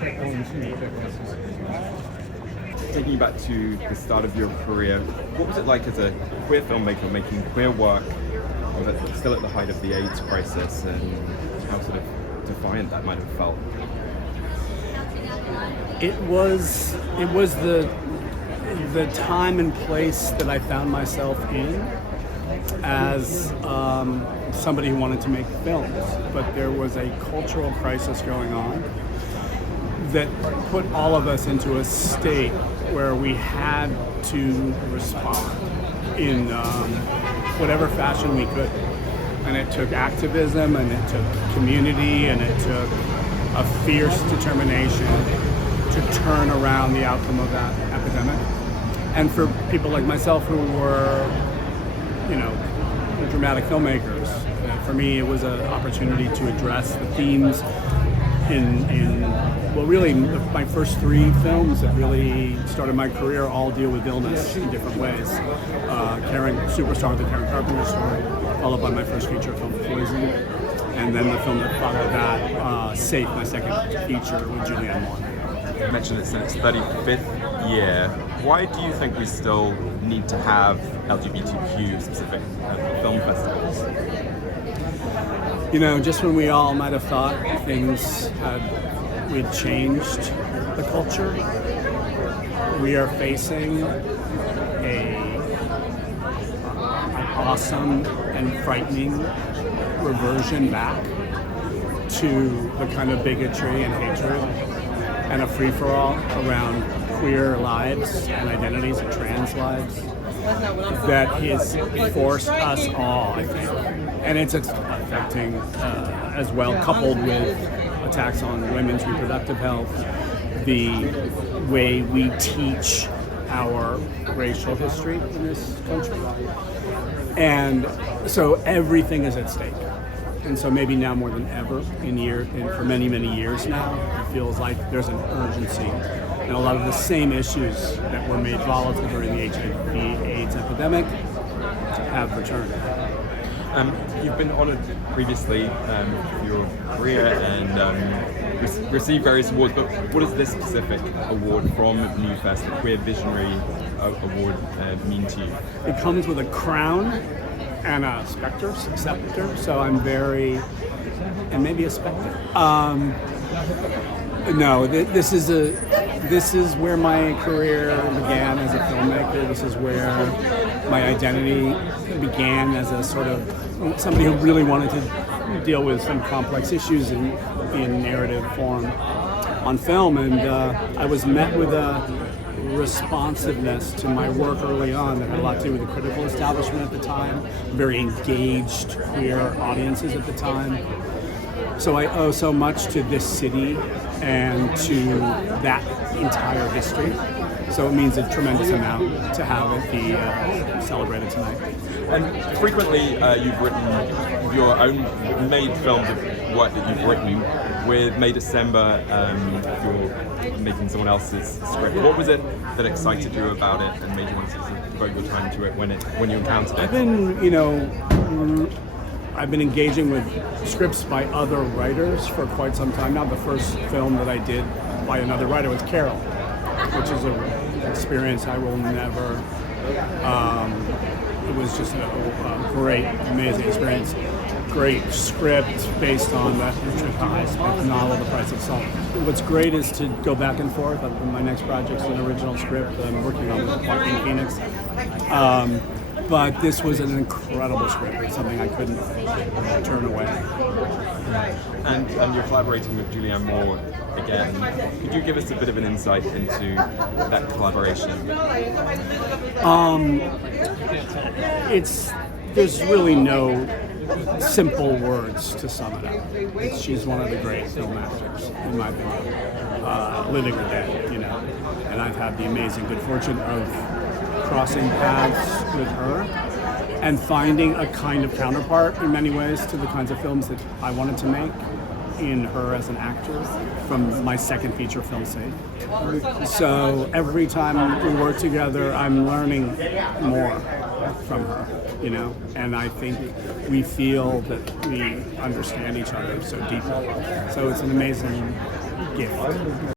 Taking you back to the start of your career, what was it like as a queer filmmaker making queer work, still at the height of the AIDS crisis, and how sort of defiant that might have felt? It was the time and place that I found myself in as somebody who wanted to make films, but there was a cultural crisis going on that put all of us into a state where we had to respond in whatever fashion we could. And it took activism, and it took community, and it took a fierce determination to turn around the outcome of that epidemic. And for people like myself who were, dramatic filmmakers, for me it was an opportunity to address the themes really my first 3 films that really started my career all deal with illness in different ways. Superstar, the Karen Carpenter story, followed by my first feature film, Poison, and then the film that followed that, Safe, my second feature with Julianne Moore. You mentioned it's in its 35th year. Why do you think we still need to have LGBTQ specific film festivals? Just when we all might have thought we'd changed the culture, we are facing an awesome and frightening reversion back to the kind of bigotry and hatred and a free-for-all around queer lives and identities and trans lives that has forced us all, I think. And it's affecting as well, coupled with attacks on women's reproductive health, the way we teach our racial history in this country. And so everything is at stake. And so maybe now more than ever, and for many, many years now, it feels like there's an urgency. And a lot of the same issues that were made volatile during the HIV/AIDS epidemic have returned. You've been honored previously for your career and received various awards, but what does this specific award from NewFest, the Queer Visionary Award, mean to you? It comes with a crown and a scepter, so I'm and maybe a specter. No, this is where my career began as a filmmaker. This is where my identity began as a sort of somebody who really wanted to deal with some complex issues in narrative form on film, and I was met with a responsiveness to my work early on that had a lot to do with the critical establishment at the time, very engaged queer audiences at the time. So I owe so much to this city and to that entire history. So it means a tremendous amount to have it be celebrated tonight. And frequently you've written your own made films of work that you've written. With May December, you're making someone else's script. What was it that excited you about it and made you want to devote your time to it when you encountered it? I've been engaging with scripts by other writers for quite some time now. The first film that I did by another writer was Carol, which is an experience I will never. It was just a great, amazing experience. Great script based on the Richard Highsmith novel, The Price of Salt. What's great is to go back and forth. My next project's an original script that I'm working on with Joaquin Phoenix. But this was an incredible script. It's something I couldn't turn away. And you're collaborating with Julianne Moore again. Could you give us a bit of an insight into that collaboration? There's really no simple words to sum it up. She's one of the great film actors, in my opinion, living or dead, And I've had the amazing good fortune of crossing paths with her and finding a kind of counterpart in many ways to the kinds of films that I wanted to make in her as an actor from my second feature film, Samy. So every time we work together, I'm learning more from her, and I think we feel that we understand each other so deeply. So it's an amazing gift.